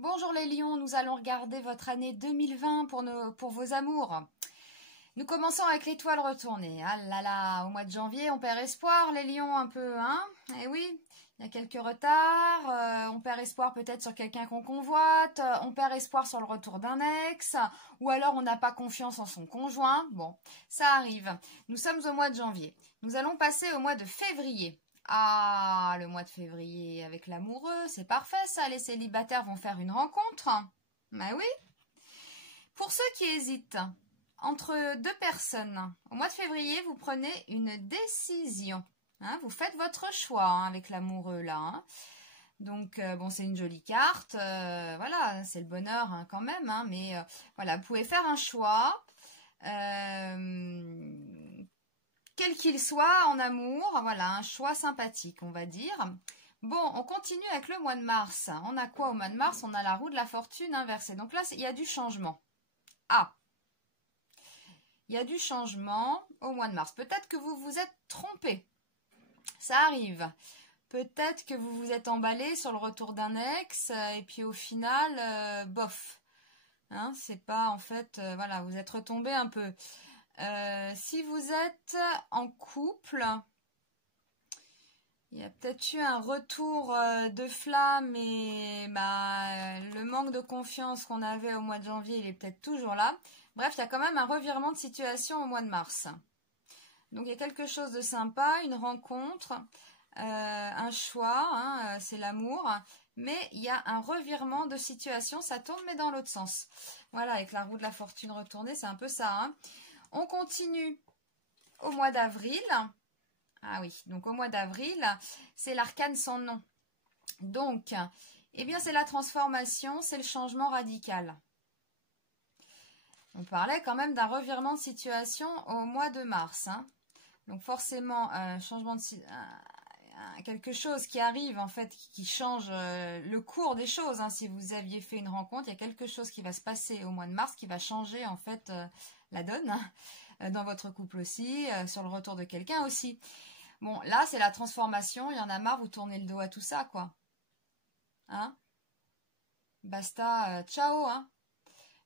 Bonjour les lions, nous allons regarder votre année 2020 pour vos amours. Nous commençons avec l'étoile retournée. Ah là là, au mois de janvier, on perd espoir les lions un peu, hein? Eh oui, il y a quelques retards, on perd espoir peut-être sur quelqu'un qu'on convoite, on perd espoir sur le retour d'un ex, ou alors on n'a pas confiance en son conjoint. Bon, ça arrive. Nous sommes au mois de janvier. Nous allons passer au mois de février. Ah, le mois de février avec l'amoureux, c'est parfait ça, les célibataires vont faire une rencontre. Ben oui. Pour ceux qui hésitent entre deux personnes, au mois de février, vous prenez une décision. Hein, vous faites votre choix hein, avec l'amoureux là. Hein. Donc, bon, c'est une jolie carte. Voilà, c'est le bonheur hein, quand même. Hein, mais voilà, vous pouvez faire un choix. Quel qu'il soit en amour, voilà, un choix sympathique, on va dire. Bon, on continue avec le mois de mars. On a quoi au mois de mars? On a la roue de la fortune inversée. Donc là, il y a du changement. Ah, il y a du changement au mois de mars. Peut-être que vous vous êtes trompé. Ça arrive. Peut-être que vous vous êtes emballé sur le retour d'un ex et puis au final, bof. Hein, c'est pas en fait, voilà, vous êtes retombé un peu. Si vous êtes en couple, il y a peut-être eu un retour de flamme et bah, le manque de confiance qu'on avait au mois de janvier, il est peut-être toujours là. Bref, il y a quand même un revirement de situation au mois de mars. Donc il y a quelque chose de sympa, une rencontre, un choix, hein, c'est l'amour. Mais il y a un revirement de situation, ça tourne mais dans l'autre sens. Voilà, avec la roue de la fortune retournée, c'est un peu ça. Hein. On continue au mois d'avril. Ah oui, donc au mois d'avril, c'est l'arcane sans nom. Donc, eh bien, c'est la transformation, c'est le changement radical. On parlait quand même d'un revirement de situation au mois de mars. Hein. Donc forcément, changement de quelque chose qui arrive en fait, qui change le cours des choses. Hein. Si vous aviez fait une rencontre, il y a quelque chose qui va se passer au mois de mars qui va changer en fait la donne dans votre couple aussi, sur le retour de quelqu'un aussi. Bon, là c'est la transformation. Il y en a marre, vous tournez le dos à tout ça, quoi. Hein? Basta, ciao. Hein?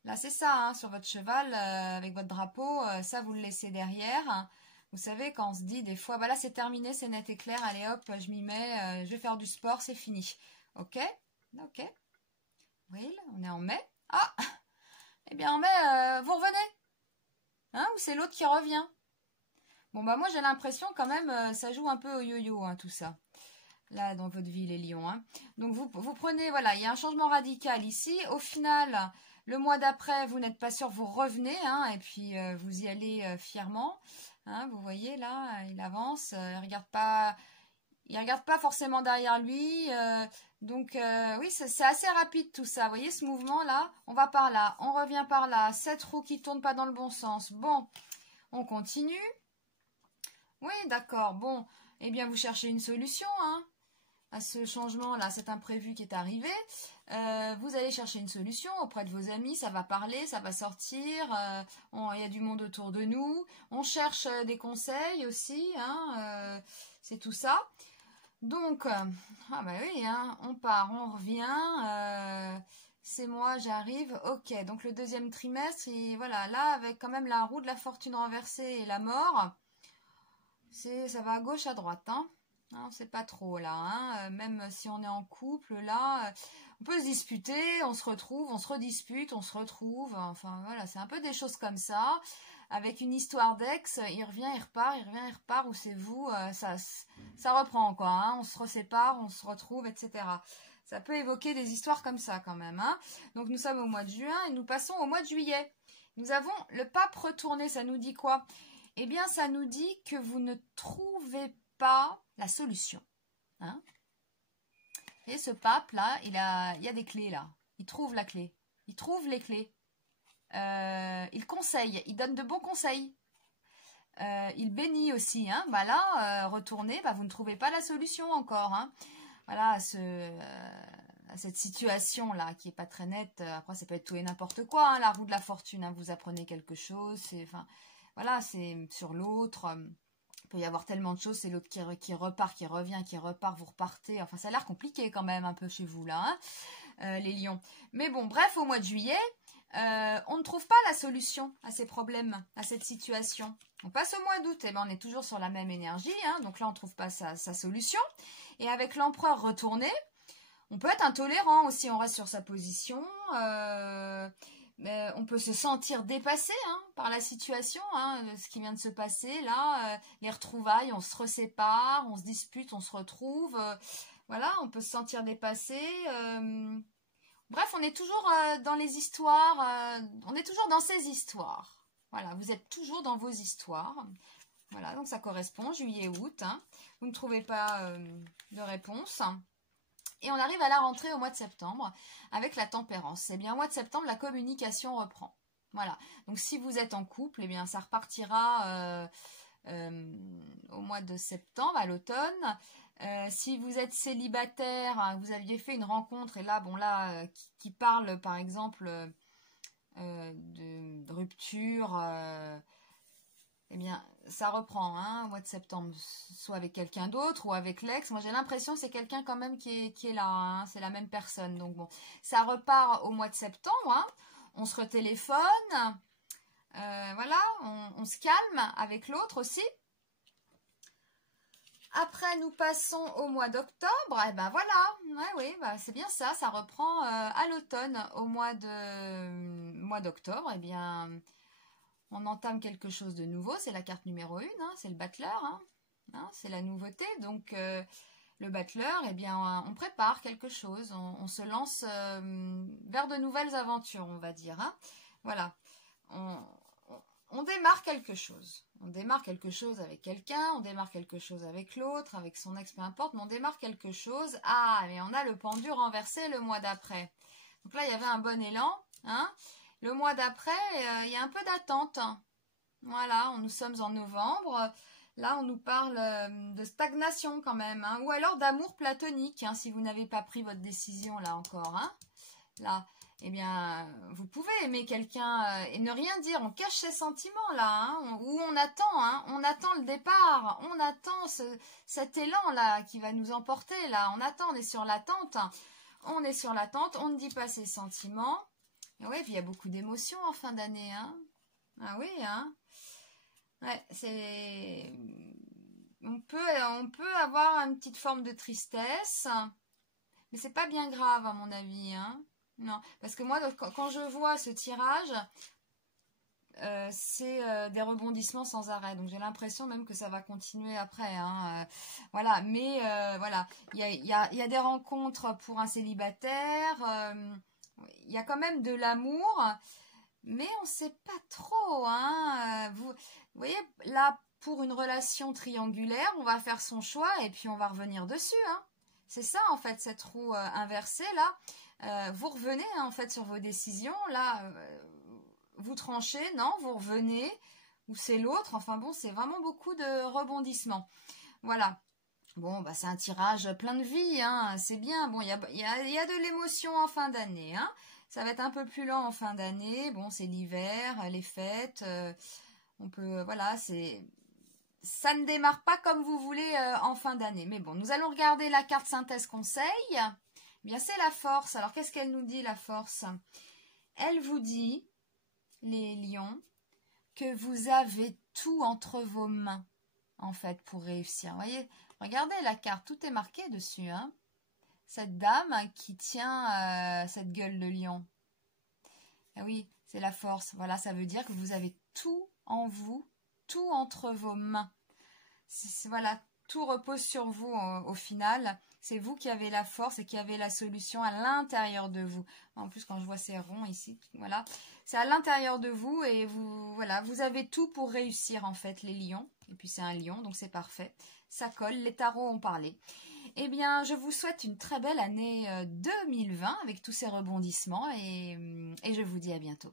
Là c'est ça, hein, sur votre cheval avec votre drapeau, ça vous le laissez derrière. Hein. Vous savez, quand on se dit des fois, bah là c'est terminé, c'est net et clair, allez hop, je m'y mets, je vais faire du sport, c'est fini. Ok? Ok. Oui, on est en mai. Ah! Eh bien en mai, vous revenez. Hein? Ou c'est l'autre qui revient. Bon bah moi j'ai l'impression quand même, ça joue un peu au yo-yo, hein, tout ça. Là, dans votre vie, les lions. Hein. Donc vous prenez, voilà, il y a un changement radical ici. Au final, le mois d'après, vous n'êtes pas sûr, vous revenez, hein, et puis vous y allez fièrement. Hein, vous voyez là, il avance, il regarde pas forcément derrière lui. Donc oui, c'est assez rapide tout ça. Vous voyez ce mouvement là, on va par là, on revient par là. Cette roue qui tourne pas dans le bon sens. Bon, on continue. Oui, d'accord. Bon, eh bien vous cherchez une solution, hein. À ce changement-là, cet imprévu qui est arrivé, vous allez chercher une solution auprès de vos amis, ça va parler, ça va sortir, il y a du monde autour de nous, on cherche des conseils aussi, hein, c'est tout ça. Donc, ah bah oui, hein, on part, on revient, c'est moi, j'arrive, ok. Donc le deuxième trimestre, et voilà, là avec quand même la roue de la fortune renversée et la mort, ça va à gauche, à droite, hein. On ne sait pas trop là, hein. Même si on est en couple là, on peut se disputer, on se retrouve, on se redispute, on se retrouve, enfin voilà, c'est un peu des choses comme ça, avec une histoire d'ex, il revient, il repart, ou c'est vous, ça reprend quoi, hein. On se resépare, on se retrouve, etc. Ça peut évoquer des histoires comme ça quand même, hein. Donc nous sommes au mois de juin et nous passons au mois de juillet. Nous avons le pape retourné, ça nous dit quoi? Eh bien, ça nous dit que vous ne trouvez pas la solution. Hein? Et ce pape-là, il y a des clés là. Il trouve la clé. Il trouve les clés. Il conseille. Il donne de bons conseils. Il bénit aussi. Hein? Bah là, retournez, bah, vous ne trouvez pas la solution encore. Hein? Voilà, à cette situation-là qui est pas très nette. Après, ça peut être tout et n'importe quoi. Hein? La roue de la fortune, hein? Vous apprenez quelque chose. Enfin, voilà, c'est sur l'autre. Il peut y avoir tellement de choses, c'est l'autre qui repart, qui revient, qui repart, vous repartez. Enfin, ça a l'air compliqué quand même un peu chez vous là. Hein. les lions. Mais bon, bref, au mois de juillet, on ne trouve pas la solution à ces problèmes, à cette situation. On passe au mois d'août, et ben on est toujours sur la même énergie, hein, donc là on ne trouve pas sa solution. Et avec l'empereur retourné, on peut être intolérant aussi, on reste sur sa position. On peut se sentir dépassé par la situation, ce qui vient de se passer là, les retrouvailles, on se resépare, on se dispute, on se retrouve, voilà, on peut se sentir dépassé. Bref, on est toujours dans les histoires, on est toujours dans ces histoires. Voilà, vous êtes toujours dans vos histoires. Voilà, donc ça correspond, juillet-août. Vous ne trouvez pas de réponse. Et on arrive à la rentrée au mois de septembre avec la tempérance. Eh bien, au mois de septembre, la communication reprend. Voilà. Donc, si vous êtes en couple, eh bien, ça repartira au mois de septembre, à l'automne. Si vous êtes célibataire, vous aviez fait une rencontre, et là, bon, là, qui parle, par exemple, de rupture, eh bien, ça reprend au mois de septembre, soit avec quelqu'un d'autre ou avec l'ex. Moi, j'ai l'impression que c'est quelqu'un quand même qui est là, c'est la même personne. Donc bon, ça repart au mois de septembre, on se retéléphone, voilà, on se calme avec l'autre aussi. Après, nous passons au mois d'octobre, et ben voilà, oui, c'est bien ça, ça reprend à l'automne. Au mois d'octobre, eh bien... on entame quelque chose de nouveau, c'est la carte numéro 1, c'est le battleur, c'est la nouveauté. Donc le battleur, eh bien, on prépare quelque chose, on se lance vers de nouvelles aventures, on va dire. Voilà, on démarre quelque chose. On démarre quelque chose avec quelqu'un, on démarre quelque chose avec l'autre, avec son ex, peu importe, mais on démarre quelque chose. Ah, mais on a le pendu renversé le mois d'après. Donc là, il y avait un bon élan, Le mois d'après, il y a un peu d'attente. Voilà, nous sommes en novembre. Là, on nous parle de stagnation quand même. Ou alors d'amour platonique, si vous n'avez pas pris votre décision là encore. Là, eh bien, vous pouvez aimer quelqu'un et ne rien dire. On cache ses sentiments là. Ou on attend. On attend le départ. On attend cet élan là qui va nous emporter là. On attend, on est sur l'attente. On est sur l'attente. On ne dit pas ses sentiments. Oui, puis il y a beaucoup d'émotions en fin d'année, Ah oui, Ouais, c'est... On peut avoir une petite forme de tristesse, mais c'est pas bien grave à mon avis, Non, parce que moi, quand je vois ce tirage, c'est des rebondissements sans arrêt. Donc j'ai l'impression même que ça va continuer après, voilà, mais voilà, il y a des rencontres pour un célibataire... il y a quand même de l'amour, mais on ne sait pas trop. Vous voyez, là, pour une relation triangulaire, on va faire son choix et puis on va revenir dessus. C'est ça, en fait, cette roue inversée, là. Vous revenez, en fait, sur vos décisions. Là, vous tranchez, non, vous revenez, ou c'est l'autre. Enfin bon, c'est vraiment beaucoup de rebondissements. Voilà. Bon, c'est un tirage plein de vie, c'est bien. Bon, il y a de l'émotion en fin d'année, Ça va être un peu plus lent en fin d'année. Bon, c'est l'hiver, les fêtes. On peut, voilà, ça ne démarre pas comme vous voulez en fin d'année. Mais bon, nous allons regarder la carte synthèse conseil. Eh bien, c'est la force. Alors, qu'est-ce qu'elle nous dit, la force? Elle vous dit, les lions, que vous avez tout entre vos mains, en fait, pour réussir. Vous voyez, regardez la carte, tout est marqué dessus, Cette dame qui tient cette gueule de lion. Ah oui, c'est la force. Voilà, ça veut dire que vous avez tout en vous, tout entre vos mains. Voilà, tout repose sur vous au final. C'est vous qui avez la force et qui avez la solution à l'intérieur de vous. En plus, quand je vois ces ronds ici, voilà, c'est à l'intérieur de vous et vous avez tout pour réussir en fait, les lions. Et puis c'est un lion, donc c'est parfait. Ça colle, les tarots ont parlé. Eh bien, je vous souhaite une très belle année 2020 avec tous ces rebondissements et je vous dis à bientôt.